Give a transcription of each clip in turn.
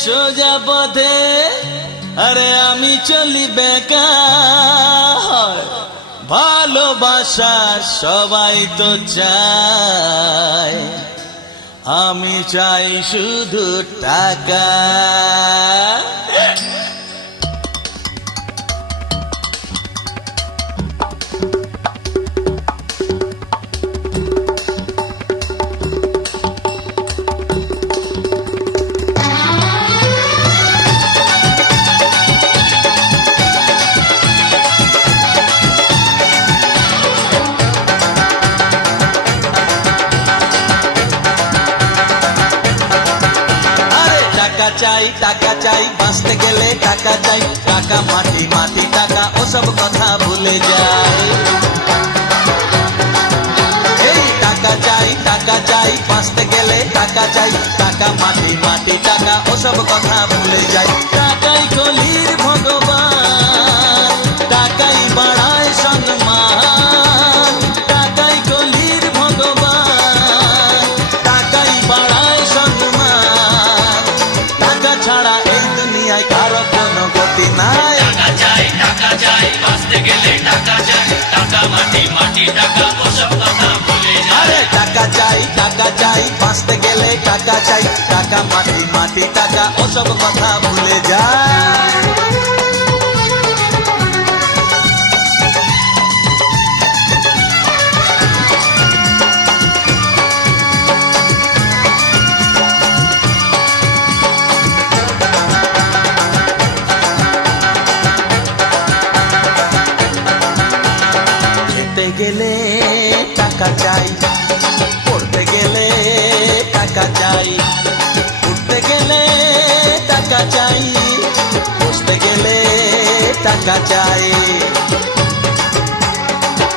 সোজা পথে, আরে আমি চলি বেকার। ভালোবাসা সবাই তো চায়, আমি চাই শুধু টাকা। টাকা চাই বাঁচতে গেলে টাকা চাই, টাকা মাটি মাটি টাকা ওসব কথা ভুলে যাই। এই টাকা চাই বাঁচতে গেলে টাকা চাই, টাকা মাটি মাটি টাকা ওসব কথা ভুলে যাই। টাকাই কলির ভগবান, টাকাই বাড়ায় সম্মান, টাকাই কলির ভগবান, টাকাই বাড়ায় সম্মান। টাকা ছাড়া এই দুনিয়ায় কারো কোনো গতি নাই। টাকা চাই বাঁচতে গেলে টাকা চাই, টাকা মাটি মাটি টাকা ওসব কথা ভুলে যাই। আরে টাকা চাই বাঁচতে গেলে টাকা চাই, টাকা মাটি মাটি টাকা ওসব কথা ভুলে যায়। খেতে গেলে টাকা চাই, পড়তে গেলে টাকা চাই, উঠতে গেলে টাকা চাই, বসতে গেলে টাকা চাই।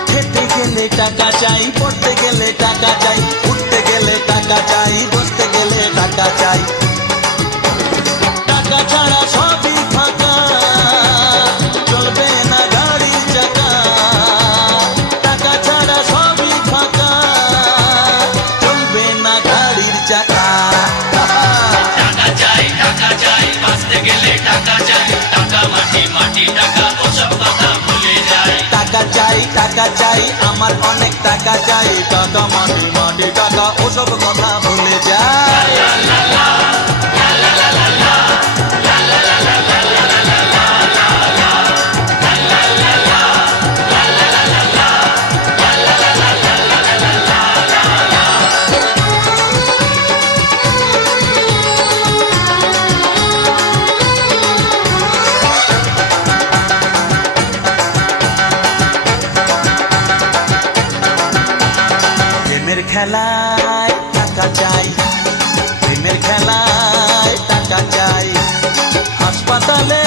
খেতে গেলে টাকা চাই, পড়তে গেলে টাকা চাই, উঠতে গেলে টাকা চাই, বসতে গেলে টাকা চাই। টাকা ছাড়া সবই ফাঁকা, চলবে না গাড়ির চাকা। টাকা ছাড়া সবই ফাঁকা, চলবে না গাড়ির চাকা। টাকা চাই বাঁচতে গেলে টাকা চাই, টাকা মাটি মাটি টাকা ওসব কথা ভুলে যাই। টাকা চাই আমার অনেক টাকা চাই, টাকা মাটি মাটি টাকা ওসব কথা ভুলে যায়। প্রেমের খেলায় টাকা চাই, প্রেমের খেলায় টাকা চাই, হাসপাতালে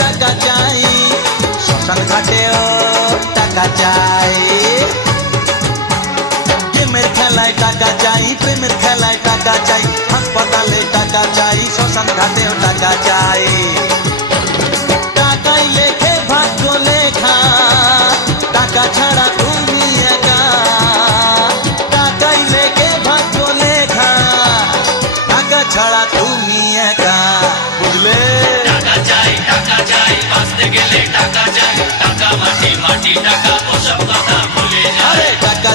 টাকা চাই, শ্মশান ঘাটেও টাকা চাই। প্রেমের খেলায় টাকা চাই, প্রেমের খেলায় টাকা চাই, হাসপাতালে টাকা চাই, শ্মশান ঘাটেও টাকা চাই। টাকাই লেখে ভাগ্য লেখা, টাকা ছাড়া তুমি একা। টাকাই লেখে ভাগ্য লেখা, টাকা ছাড়া তুমি একা। বুঝলে? টাকা চাই বাঁচতে গেলে টাকা চাই, টাকা মাটি মাটি টাকা ওসব কথা ভুলে যাই। আরে টাকা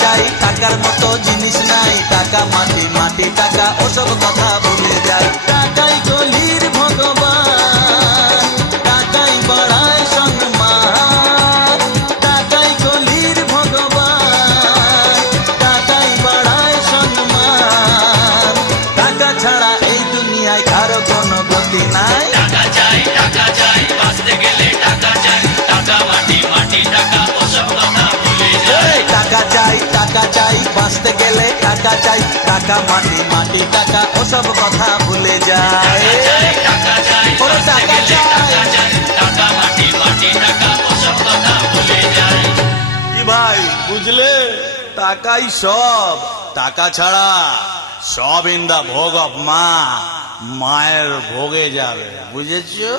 চাই টাকার মতো জিনিস নাই, টাকা মাটি মাটি টাকা ওসব কথা ভুলে যায়। টাকাই কলির ভগবান, টাকাই বাড়ায় সম্মান, টাকাই কলির ভগবান, টাকাই বাড়ায় সম্মান। টাকা ছাড়া এই দুনিয়ায় কারো কোনো গতি নাই। টাকা চাই বাঁচতে গেলে টাকা চাই, টাকা মাটি মাটি টাকা ওসব কথা ভুলে যাই। টাকা চাই বাঁচতে গেলে টাকা চাই, টাকা মাটি মাটি টাকা ওসব কথা ভুলে যায়। টাকা চাই বাঁচতে গেলে টাকা চাই, টাকা মাটি মাটি টাকা ওসব কথা ভুলে যাই। কি ভাই বুঝলে? টাকাই সব, টাকা ছাড়া সব ইন দা ভোগ অফ মা, মায়ের ভোগে যাবে। বুঝেছো?